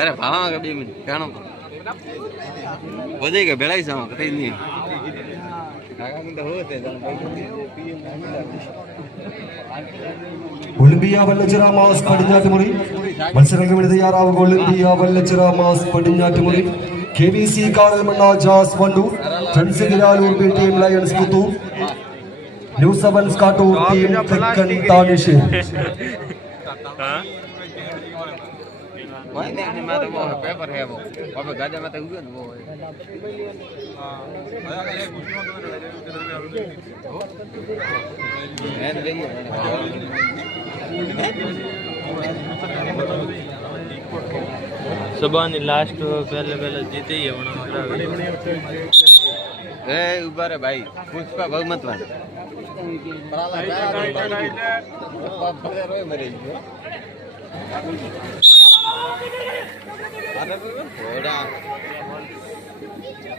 અરે ભાવા કે 2 મિનિટ જાણો વધે કે ભેળાઈ જાવ કઈ નહીં ഒളിമ്പിയ വല്ലച്ചിറ മാസ് പടിഞ്ഞാറ്റുമുറി മത്സരങ്ങൾക്ക് തയ്യാറാവുക. Olympia Vallachira Mass Padinjattumuri KVC Kadalmanna Jazz Vandoor Friends Giraloor B team Lions Puthur New Sevens Kattoor team തെക്കൻ താണിശ്ശേരി. પેપર હે હવે ગાડા માં તો ઉગ્યો ને સબાની લાસ્ટ પહેલા જીતી એ ઉભા રે ભાઈ પુષ્પા ભગમતવાન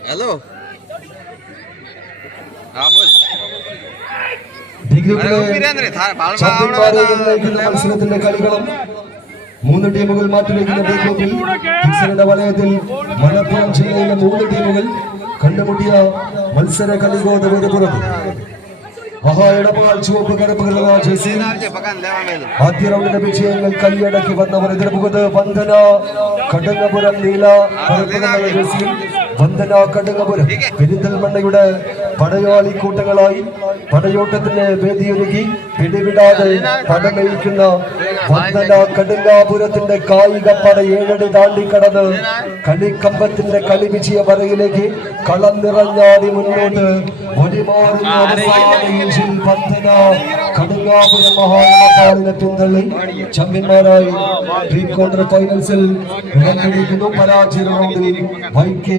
હેલો હા બોલ മത്സരത്തിന്റെ കളികളും 3 ടീമുകൾ മാറ്റിവെക്കുന്ന ഡി ഗ്രൂപ്പിൽ ഫിക്സറുടെ വലയത്തിൽ മലപ്പുറം ജില്ലയിലെ 3 ടീമുകൾ കണ്ടുമുട്ടിയ മത്സര കളികോട് പുറത്ത് മഹായിടപാൽ ചുവപ്പ് കറുപ്പുകളുള്ള ജേഴ്സി ആദ്യ റൗണ്ടിലെ വിജയങ്ങൾ കൈയടക്കി വന്നവർ എതിർമുഖത്ത് വന്ദന കടങ്ങപുരം നീല കറുപ്പുകളുള്ള ജേഴ്സിയിൽ വന്ദന കടങ്ങപുരം പെരിന്തൽമണ്ണയുടെ പടയാളി കൂട്ടങ്ങളായി പടയോട്ടത്തിന് വേദിയൊരുക്കി പിടിവിടാതെ പടനയിക്കുന്ന വന്ദന കടുങ്കാപുരത്തിന്റെ കായിക പട 7 അടി താണ്ടിക്കടന്ന് കളിക്കമ്പത്തിന്റെ കളി വിജയ വരയിലേക്ക് കളം നിറഞ്ഞാടി മുന്നോട്ട് ഒടിമാറുന്ന വന്ദന കടുങ്കാപുരം മഹായിടപാലിനെ പിന്തള്ളി ചാമ്പ്യന്മാരായി പ്രീ ക്വാർട്ടർ ഫൈനൽസിൽ ഇടം പിടിക്കുന്നു. പരാജയ റൗണ്ടിൽ വൈകി